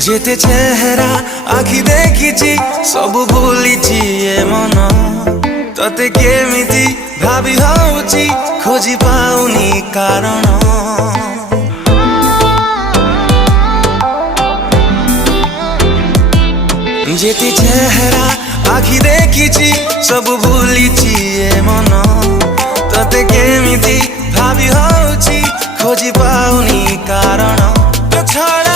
যেতে চেহারা আখি দেখিছি ସବୁ ভুলিছি এ মন ততে কেমিতি ভাবি হଉଛି খোঁজি পাউনি কারণ যেতে চেহারা আখি দেখিছি ସବୁ ভুলিছি এ মন ততে কেমিতি ভাবি হଉଛି খোঁজি পাউনি কারণ তো ছড়া